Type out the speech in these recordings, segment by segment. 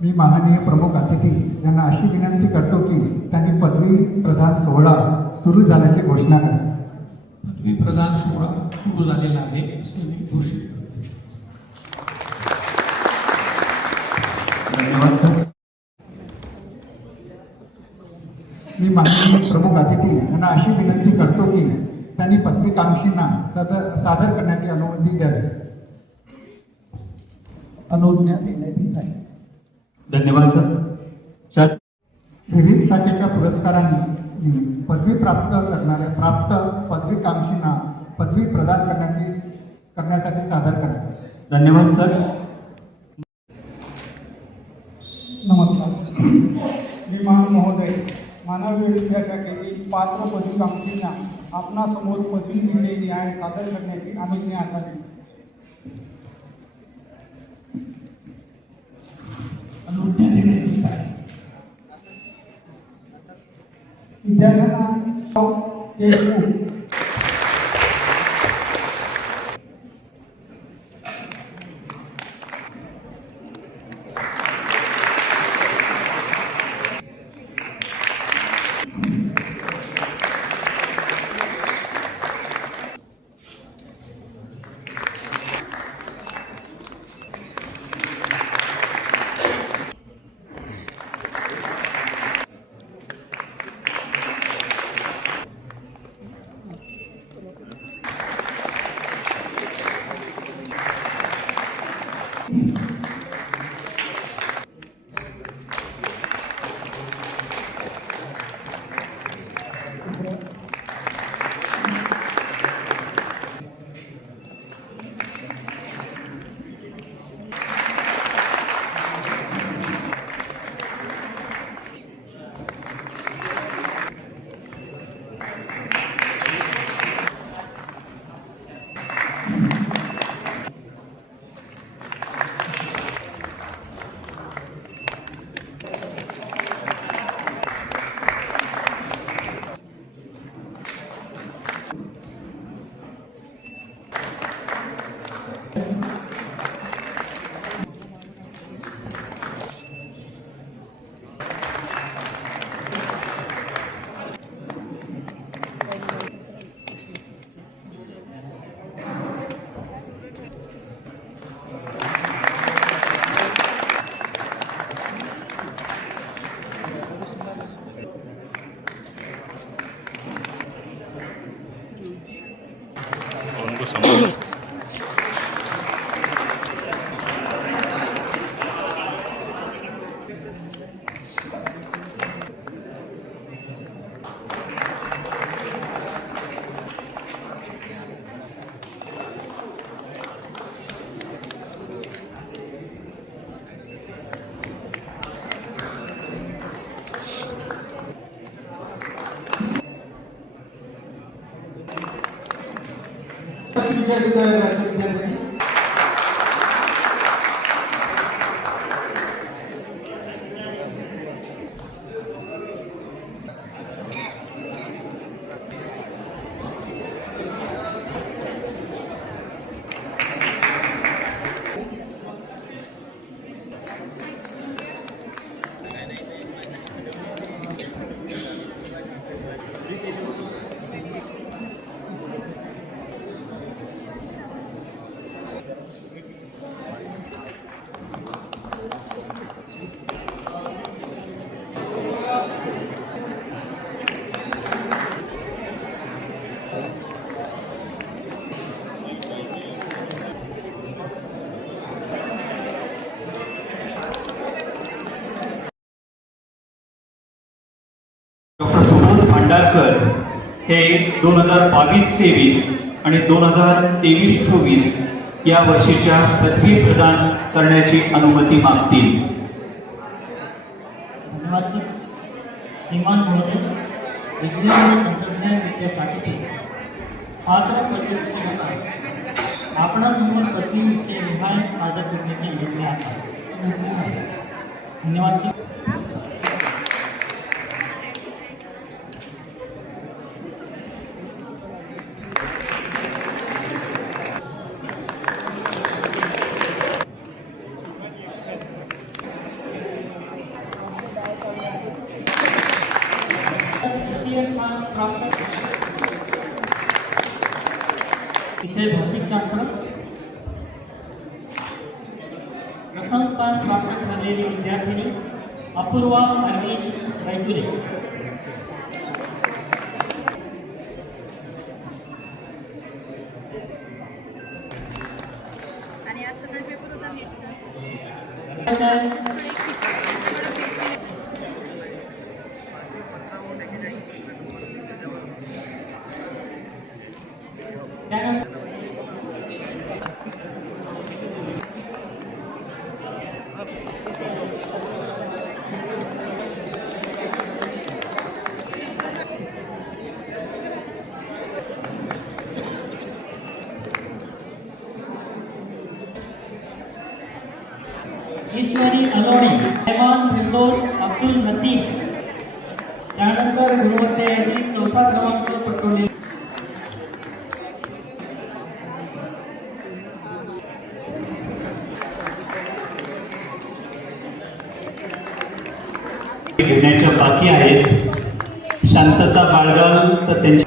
मी माननीय प्रमुख अतिथी यांना अशी विनंती करतो की त्यांनी पदवी प्रदान सोहळा सुरू झाल्याची घोषणा करा. पदवी प्रदान सोहळा सुरू झालेला आहे असे मी घोषित करतो. धन्यवाद सर. मी माननीय प्रमुख अतिथी यांना अशी विनंती करतो की त्यांनी पदवीकांक्षींना सादर करण्याची अनुमती द्यावी. अनुज्ञा देण्यात येत आहे. धन्यवाद सर. विविध शाखेच्या पुरस्कारांनी पदवी प्राप्त करणाऱ्या प्राप्त पदवीकांक्षींना पदवी प्रदान करण्यासाठी सादर करा. धन्यवाद सर. नमस्कार. मी महोदय मानवविज्ञान या शाखेतील पात्र पदवीकांक्षींना आपणासमोर पदवी निर्णय न्याय सादर करण्याची अनुज्ञा असावी. अनुज्ञा देण्यात येत आहे. विद्यार्थ्यांना डॉक्टर सुबोध भांडारकर हे 2022-23 आणि 2023-24 या वर्षीच्या पदवी प्रदान करण्याची अनुमती मागतील. धन्यवाद सर. श्रीमान महोदय, विज्ञान व तंत्रज्ञान विद्याशाखेतील पात्र पदवीकांक्षींना आपणासमोर पदवी विषय विधान सादर करण्याची योजना आहे. धन्यवाद सर. विषय भौतिकशास्त्र प्रथम स्थान प्राप्त झालेली विद्यार्थिनी अपूर्वा अरविंद रैतुरे. आणि आज सगळे पेपर होता नीटचा. त्यानंतर ईश्वरी अलोणी, रहमान फिरदौस अब्दुल नसीम. त्यानंतर गुणवत्तेसाठी चौथा क्रमांक पटवले. घेण्याच्या बाकी आहेत. शांतता बाळगाल तर त्यांच्या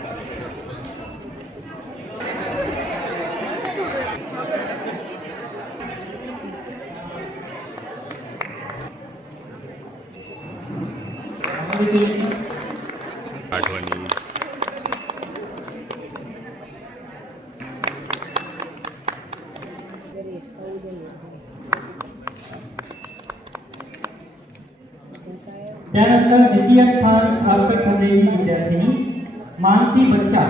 त्यानंतर द्वितीय स्थान प्राप्त ठरलेली विद्यार्थिनी मानसी बच्चा.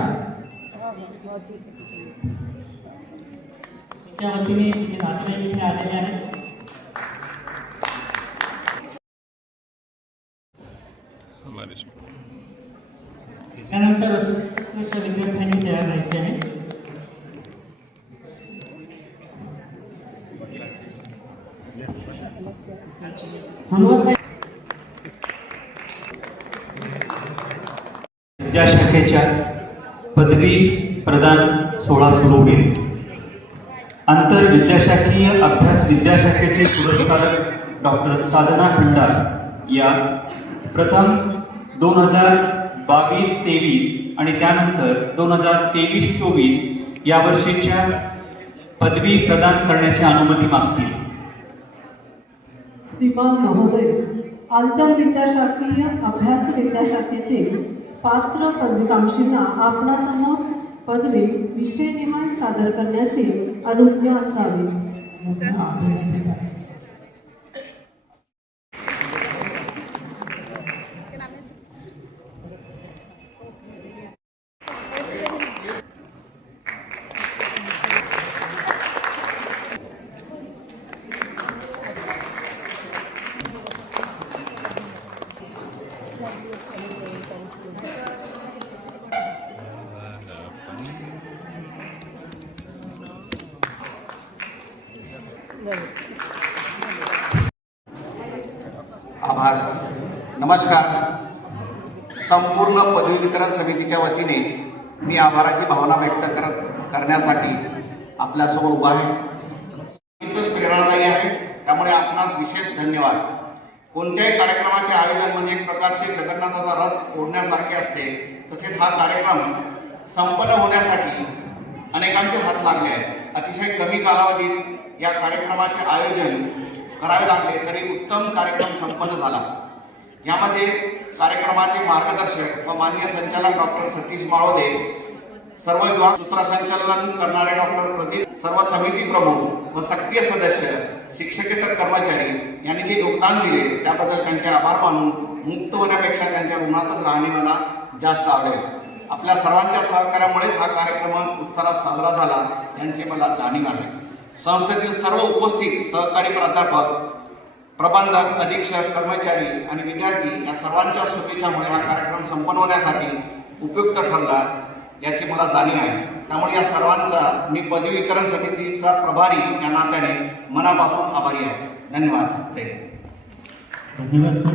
तिच्या वतीने तिचे नातेवाईक इथे आलेले आहेत. त्यानंतर उत्कृष्ट विद्यार्थ्यांनी तयार व्हायचे आहे. गुणवत्ता विद्याशाखेच्या पदवी प्रदान सोहळा सुरू होईल. आंतर विद्याशाखीय अभ्यास विद्याशाखेचे पुरस्कारक डॉक्टर साधना खंडार या प्रथम 2022-23 आणि त्यानंतर 2023-24 या वर्षीच्या पदवी प्रदान करण्याची अनुमती मागतील. श्रीमान महोदय, आंतरविद्याशाखीय अभ्यास विद्याशाखेतील पात्र पदवीकांक्षींना आपणासमोर पदवी विषयनिहाय सादर करण्याची अनुज्ञा असावी. आभार. नमस्कार. संपूर्ण पदवी वितरण समितीच्या वतीने मी आभाराची भावना व्यक्त करण्यासाठी आपल्यासमोर उभा आहे. इतकंच प्रेरणादायी आहे, त्यामुळे आपणास विशेष धन्यवाद. कोणत्याही कार्यक्रमाचे आयोजन म्हणजे एक प्रकारचे जगन्नाथाचा रथ ओढण्यासारखे असते. तसेच हा कार्यक्रम संपन्न होण्यासाठी अनेकांचे हात लागले आहेत. अतिशय कमी कालावधीत या कार्यक्रमाचे आयोजन करावे लागले तरी उत्तम कार्यक्रम संपन्न झाला. यामध्ये कार्यक्रमाचे मार्गदर्शक व मान्य संचालक डॉक्टर सतीश माळोदे, सर्व विभाग सूत्रसंचालन करणारे डॉक्टर प्रदीप, सर्व समिती प्रमुख व सक्रिय सदस्य, शिक्षकेतर कर्मचारी यांनी जे योगदान दिले त्याबद्दल त्यांचे आभार मानून मुक्त होण्यापेक्षा त्यांच्या ऋणातच राहणे मला जास्त आवडेल. आपल्या सर्वांच्या सहकार्यामुळेच हा कार्यक्रम उत्साहात साजरा झाला यांची मला जाणीव आहे. संस्थेतील सर्व उपस्थित सहकारी प्राध्यापक, प्रबंधक, अधीक्षक, कर्मचारी आणि विद्यार्थी या सर्वांच्या शुभेच्छामुळे हा कार्यक्रम संपन्न होण्यासाठी उपयुक्त ठरला याची मला जाणीव आहे. त्यामुळे या सर्वांचा मी पदवी वितरण समितीचा प्रभारी या नात्याने मनापासून आभारी आहे. धन्यवाद. धन्यवाद सर.